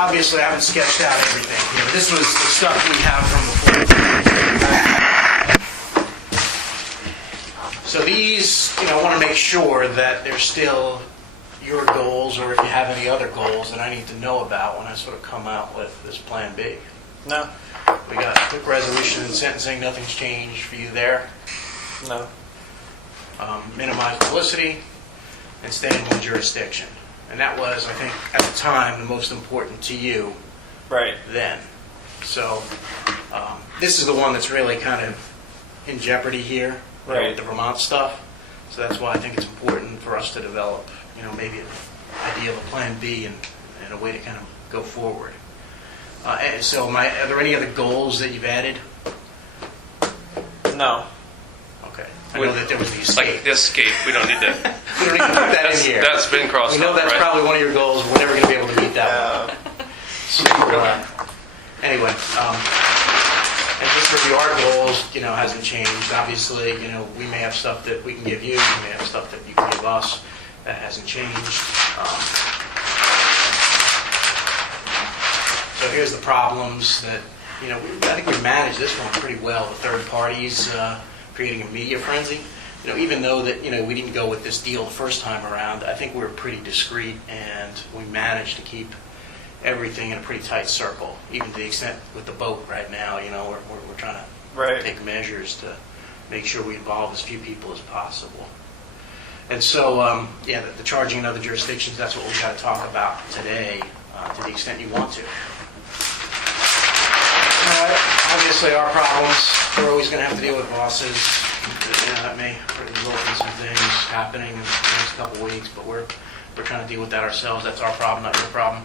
obviously I haven't sketched out everything here. This was the stuff we have from before. So these, I want to make sure that they're still your goals, or if you have any other goals that I need to know about when I sort of come out with this Plan B. No. We got quick resolution and sentencing. Nothing's changed for you there. No. Minimize publicity and stay in one jurisdiction. And that was, I think, at the time, the most important to you Right. then. So this is the one that's really kind of in jeopardy here, Right. with the Vermont stuff. So that's why I think it's important for us to develop, maybe an idea of a Plan B and a way to kind of go forward. And so are there any other goals that you've added? No. Okay. I know that there was the escape. Like the escape, we don't need to. We don't need to put that in here. That's been crossed We know off, that's right? probably one of your goals. We're never going to be able to meet that one. So, anyway, and just review our goals, hasn't changed. Obviously, we may have stuff that we can give you. We may have stuff that you can give us. That hasn't changed. So here's the problems that, I think we managed this one pretty well. The third parties creating a media frenzy. Even though that, we didn't go with this deal the first time around, I think we were pretty discreet and we managed to keep everything in a pretty tight circle, even to the extent with the boat right now, we're trying to Right. take measures to make sure we involve as few people as possible. And so, the charging in other jurisdictions, that's what we've got to talk about today, to the extent you want to. Obviously, our problems, we're always going to have to deal with bosses. That may result in some things happening in the next couple of weeks, but we're trying to deal with that ourselves. That's our problem, not your problem.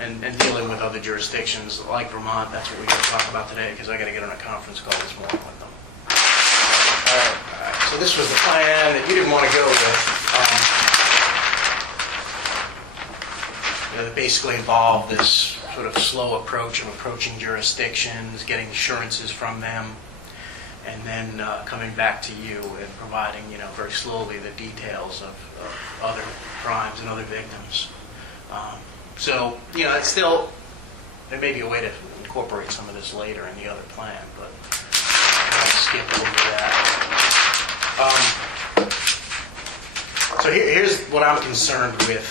And dealing with other jurisdictions like Vermont, that's what we got to talk about today, because I got to get on a conference call this morning with them. All right. So this was the plan that you didn't want to go with. That basically involved this sort of slow approach of approaching jurisdictions, getting assurances from them, and then coming back to you and providing, very slowly the details of other crimes and other victims. So, it's still, there may be a way to incorporate some of this later in the other plan, but I'll skip over that. So here's what I'm concerned with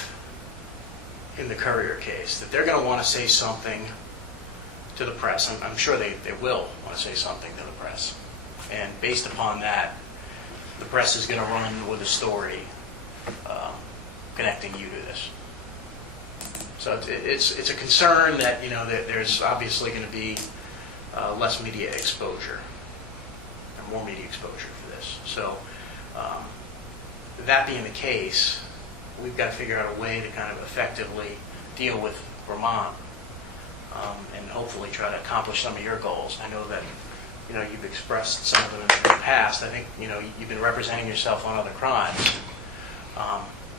in the Currier case, that they're going to want to say something to the press. I'm sure they will want to say something to the press. And based upon that, the press is going to run with a story connecting you to this. So it's a concern that, that there's obviously going to be less media exposure, or more media exposure for this. So that being the case, we've got to figure out a way to kind of effectively deal with Vermont and hopefully try to accomplish some of your goals. I know that, you've expressed some of them in the past. I think, you've been representing yourself on other crimes.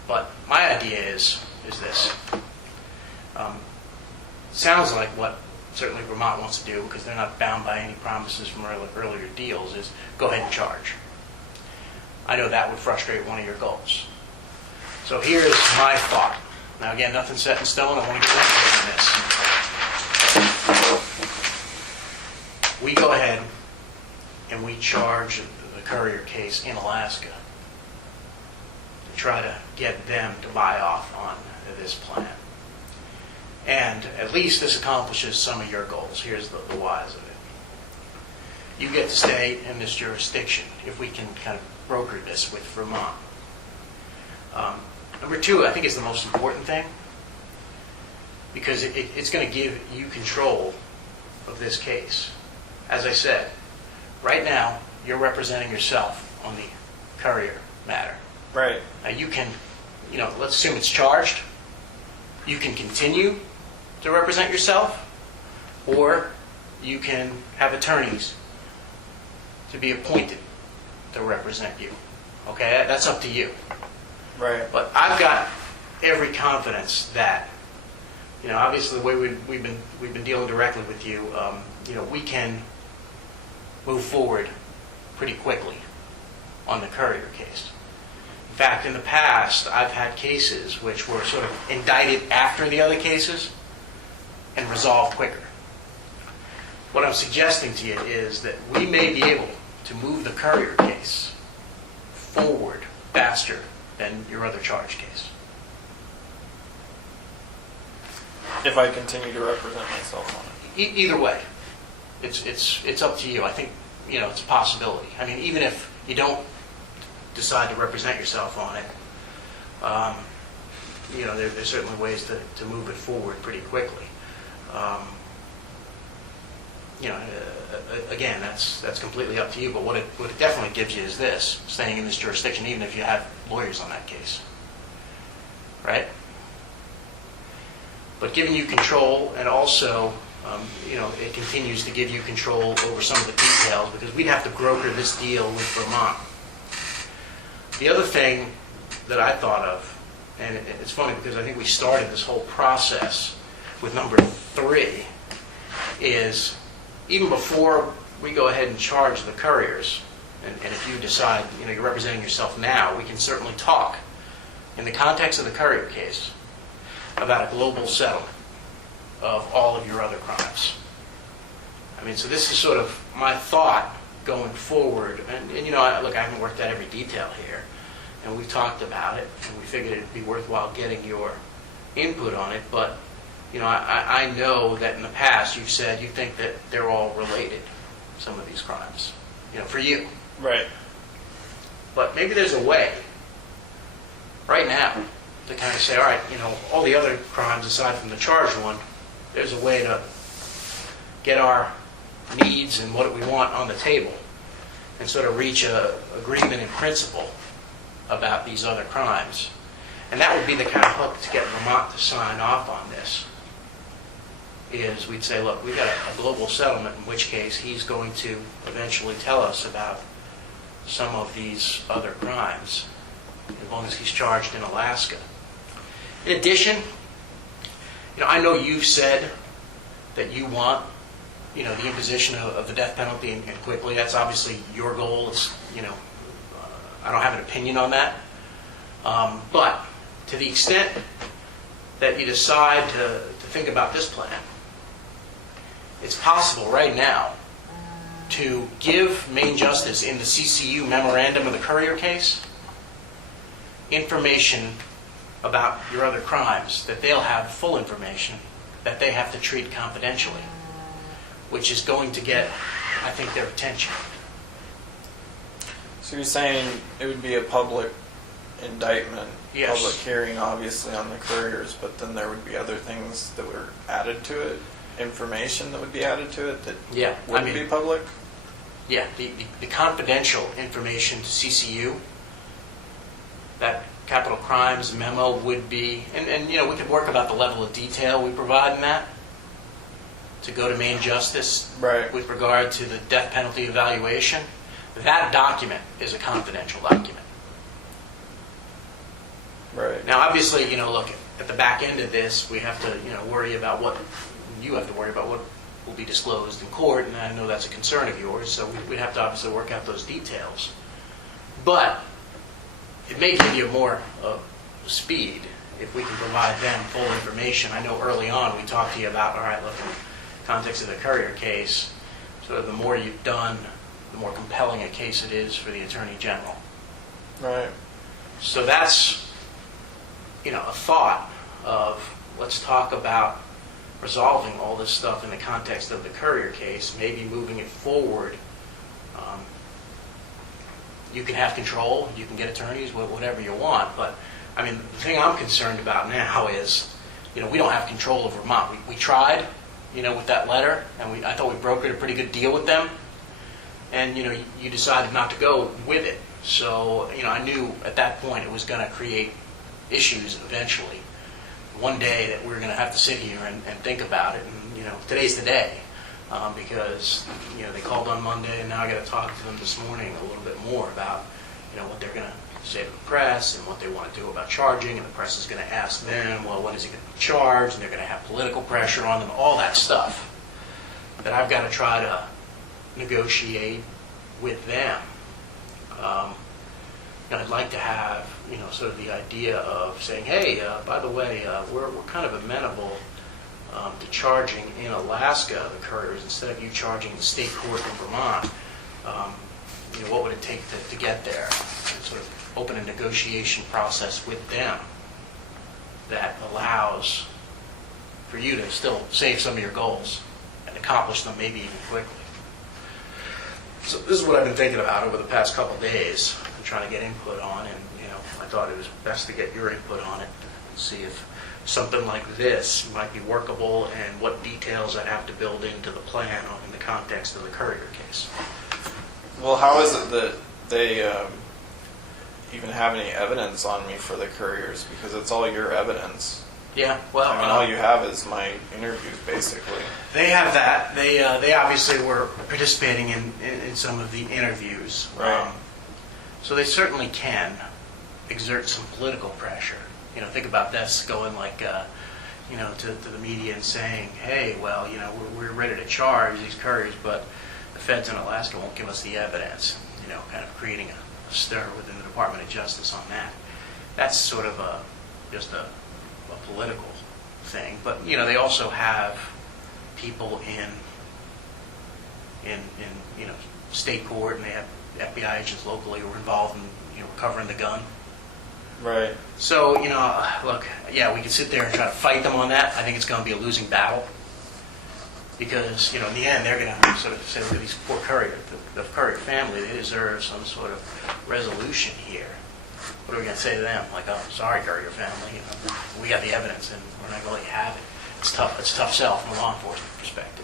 But my idea is this. Sounds like what certainly Vermont wants to do, because they're not bound by any promises from earlier deals, is go ahead and charge. I know that would frustrate one of your goals. So here's my thought. Now again, nothing's set in stone. I want to get into this. We go ahead and we charge the Currier case in Alaska to try to get them to buy off on this plan. And at least this accomplishes some of your goals. Here's the whys of it. You get to stay in this jurisdiction if we can kind of broker this with Vermont. Number two, I think, is the most important thing, because it's going to give you control of this case. As I said, right now, you're representing yourself on the Currier matter. Right. Now you can, let's assume it's charged. You can continue to represent yourself, or you can have attorneys to be appointed to represent you. Okay, that's up to you. Right. But I've got every confidence that, obviously the way we've been dealing directly with you, we can move forward pretty quickly on the Currier case. In fact, in the past, I've had cases which were sort of indicted after the other cases, and resolve quicker. What I'm suggesting to you is that we may be able to move the Currier case forward faster than your other charge case. If I continue to represent myself on it. Either way, it's up to you. I think, it's a possibility. I mean, even if you don't decide to represent yourself on it, there's certainly ways to move it forward pretty quickly. Again, that's completely up to you, but what it definitely gives you is this: staying in this jurisdiction, even if you have lawyers on that case. Right? But giving you control, and also, it continues to give you control over some of the details, because we'd have to broker this deal with Vermont. The other thing that I thought of, and it's funny because I think we started this whole process with number 3, is even before we go ahead and charge the Curriers, and if you decide, you're representing yourself now, we can certainly talk in the context of the Currier case about a global settlement of all of your other crimes. I mean, so this is sort of my thought going forward. And look, I haven't worked out every detail here, and we've talked about it, and we figured it'd be worthwhile getting your input on it. But, I know that in the past you've said you think that they're all related, some of these crimes, for you. Right. But maybe there's a way, right now, to kind of say, all right, all the other crimes aside from the charged one, there's a way to get our needs and what we want on the table and sort of reach a agreement in principle about these other crimes. And that would be the kind of hook to get Vermont to sign off on this, is we'd say, look, we've got a global settlement, in which case he's going to eventually tell us about some of these other crimes, as long as he's charged in Alaska. In addition, I know you've said that you want, the imposition of the death penalty and quickly. That's obviously your goal. It's, I don't have an opinion on that. But to the extent that you decide to think about this plan, it's possible right now to give Maine Justice in the CCU memorandum of the Currier case information about your other crimes, that they'll have full information that they have to treat confidentially, which is going to get, I think, their attention. So you're saying it would be a public indictment, Yes. public hearing, obviously, on the Curriers, but then there would be other things that were added to it, information that would be added to it that wouldn't be public? Yeah, the confidential information to CCU, that capital crimes memo would be, and we could work about the level of detail we provide in that to go to Maine Justice Right. with regard to the death penalty evaluation. That document is a confidential document. Right. Now, obviously, look, at the back end of this, we have to, worry about what, you have to worry about what will be disclosed in court, and I know that's a concern of yours, so we'd have to obviously work out those details. But it may give you more speed if we can provide them full information. I know early on we talked to you about, all right, look, in the context of the Currier case, sort of the more you've done, the more compelling a case it is for the Attorney General. Right. So that's, a thought of, let's talk about resolving all this stuff in the context of the Currier case, maybe moving it forward. You can have control, you can get attorneys, whatever you want, but I mean, the thing I'm concerned about now is, we don't have control over Vermont. We tried, with that letter, and I thought we brokered a pretty good deal with them, and you decided not to go with it. So I knew at that point it was going to create issues eventually. One day that we're going to have to sit here and think about it, and today's the day, because they called on Monday, and now I got to talk to them this morning a little bit more about what they're going to say to the press and what they want to do about charging, and the press is going to ask them, well, when is he going to be charged, and they're going to have political pressure on them, all that stuff that I've got to try to negotiate with them. And I'd like to have, sort of the idea of saying, hey, by the way, we're kind of amenable to charging in Alaska the couriers instead of you charging the state court in Vermont. What would it take to get there? And sort of open a negotiation process with them that allows for you to still save some of your goals and accomplish them maybe even quickly. So this is what I've been thinking about over the past couple days and trying to get input on, and I thought it was best to get your input on it and see if something like this might be workable and what details I'd have to build into the plan in the context of the Currier case. Well, how is it that they even have any evidence on me for the Curriers? Because it's all your evidence. Yeah, well, I mean, all you have is my interviews, basically. They have that. They obviously were participating in some of the interviews. Right. So they certainly can exert some political pressure. Think about this going like, to the media and saying, hey, well, we're ready to charge these couriers, but the feds in Alaska won't give us the evidence. Kind of creating a stir within the Department of Justice on that. That's sort of just a political thing, but they also have people in state court, and they have FBI agents locally who are involved in recovering the gun. Right. So look, yeah, we can sit there and try to fight them on that. I think it's going to be a losing battle because in the end they're going to sort of say, look at these poor Currier, the Currier family, they deserve some sort of resolution here. What are we going to say to them? Like, oh, sorry, Currier family, we got the evidence and we're not going to let you have it. It's tough sell from a law enforcement perspective.